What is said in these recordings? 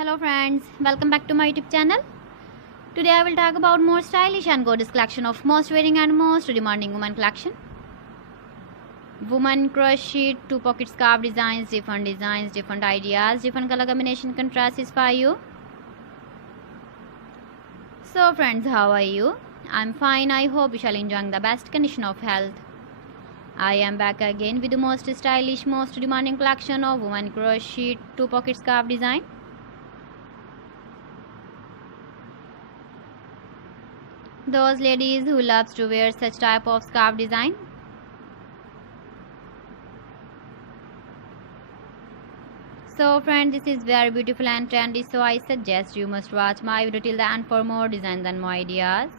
Hello friends, welcome back to my YouTube channel. Today I will talk about more stylish and gorgeous collection of most wearing and most demanding woman collection. Woman crochet, 2-pocket scarf designs, different ideas, different color combination contrasts for you. So friends, how are you? I'm fine. I hope you shall enjoy the best condition of health. I am back again with the most stylish, most demanding collection of woman crochet 2-pocket scarf design. Those ladies who loves to wear such type of scarf design. So friends, this is very beautiful and trendy, so I suggest you must watch my video till the end for more designs and more ideas.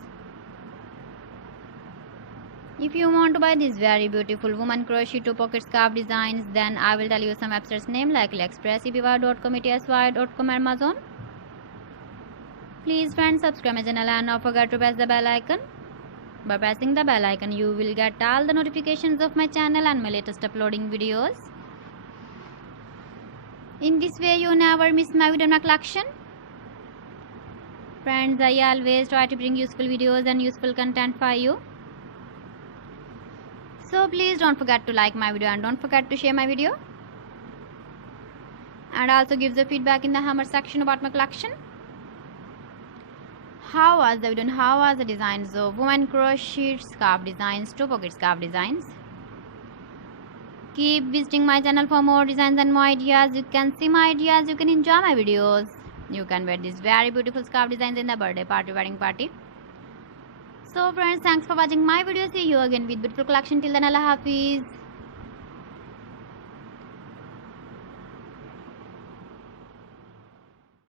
If you want to buy these very beautiful woman crochet 2-pocket scarf designs, then I will tell you some websites name like AliExpress, eBay.com, etsy.com, Amazon. Please friends, subscribe my channel and don't forget to press the bell icon. By pressing the bell icon, you will get all the notifications of my channel and my latest uploading videos. In this way, you never miss my video in my collection. Friends, I always try to bring useful videos and useful content for you. So please don't forget to like my video and don't forget to share my video. And also give the feedback in the comment section about my collection. How was the video and how was the designs of woman crochet scarf designs, 2-pocket scarf designs? Keep visiting my channel for more designs and more ideas. You can see my ideas, you can enjoy my videos. You can wear these very beautiful scarf designs in the birthday party, wedding party. So friends, thanks for watching my video. See you again with beautiful collection. Till then, Allah Hafiz.